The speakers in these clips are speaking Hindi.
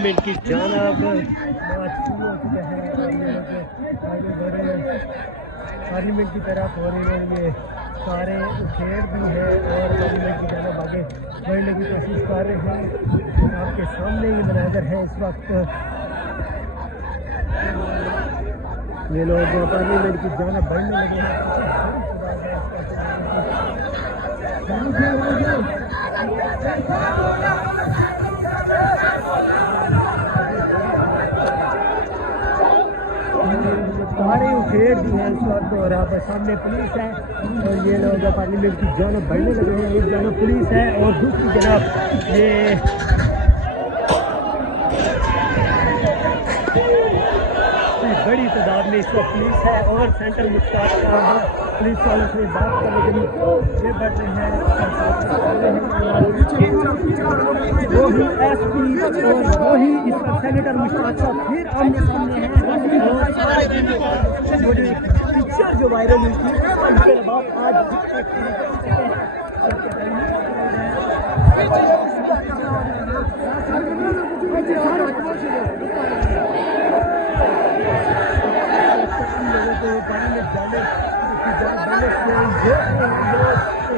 पार्लियामेंट की जानब पार्लियामेंट की तरफ हो रही है। ये सारे उखेड़ भी है और पार्लियामेंट की जानब आगे बढ़ने की कोशिश कर रहे हैं। आपके सामने ये मनाजर है इस वक्त। ये लोग पार्लियामेंट की जानब बढ़ने लगे हैं। सारे उखेड़ भी हैं इस वक्त और यहाँ पर सामने पुलिस है और ये लोग पार्लियामेंट की जानब बढ़ने लगे हैं। एक जानब पुलिस है और दूसरी तरफ ये बड़ी तादाद में इस वक्त पुलिस है और सेंट्रल मुश्ताक पुलिस वालों से बात करने के लिए ये बढ़ रहे हैं। वही एसपी और वही इस वक्त सेनेटर मुश्ताक साहब फिर आमने सामने हैं। पिक्चर जो वायरल हुई थी उसके बाद आज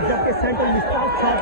जबकि सेंट्रल मुश्ताक साहब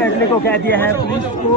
हटने को कह दिया है पुलिस को।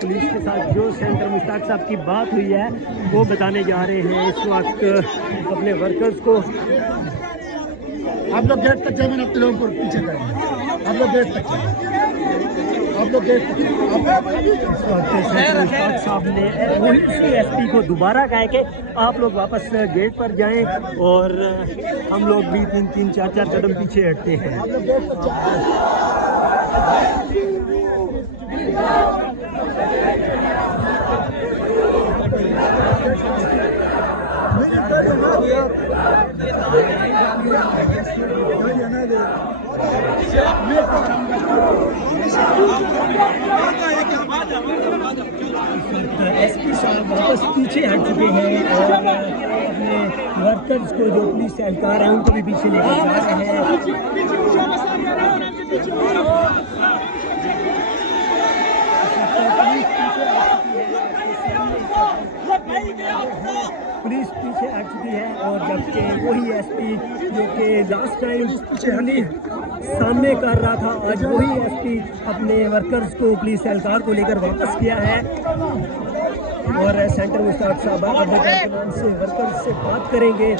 पुलिस के साथ जो सेंटर मुश्ताक साहब की बात हुई है वो बताने जा रहे हैं इस वक्त अपने वर्कर्स को। आप लोग गेट तक जाए, मैंने अपने लोगों को पीछे करें। आप लोग गेट तक, आप लोग गेट तक। सेंटर मुश्ताक साहब ने वही उसी एसपी को दोबारा कहा कि आप लोग वापस गेट पर जाएं और हम लोग भी 3-4 कदम पीछे हटते हैं। आप लोग गेट तक एसपी साहब वापस पीछे हट चुके हैं और अपने वर्कर्स को जो पुलिस एहलकार हैं उनको भी पीछे लेकर जा रहे हैं। पुलिस पीछे हट चुकी है और जबकि वही एसपी जो कि लास्ट टाइम सामने कर रहा था आज वही एसपी अपने वर्कर्स को पुलिस एहलकार को लेकर वापस किया है और सेंटर मुश्ताक साहब से वर्कर्स से बात करेंगे।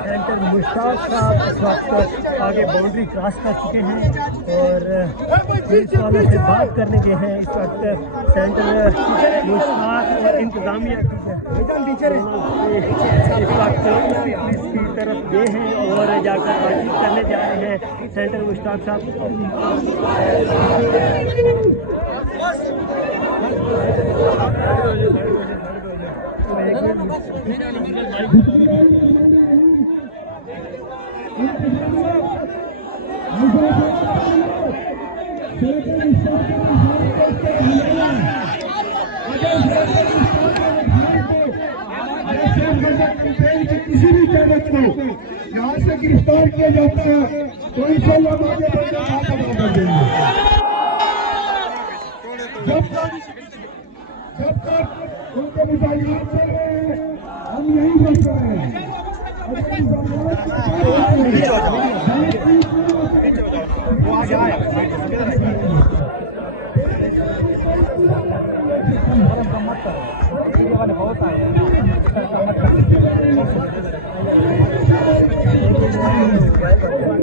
सेंटर मुश्ताक साहब इस वक्त आगे बाउंड्री क्रॉस कर चुके हैं और पुलिस वालों से बात करने के हैं। इस वक्त सेंटर मुश्ताक और इंतजामिया इस वक्त पुलिस की तरफ गए हैं और जाकर बातचीत करने जा रहे हैं सेंटर मुश्ताक किसी भी कागज को यहाँ से गिरफ्तार किया जाता है तो इंशाल्लाह हम आगे बढ़ने का काम कर देंगे। जब तक उनके मुजाहिदीन चल रहे हैं हम यही बच रहे हैं। बहुत आए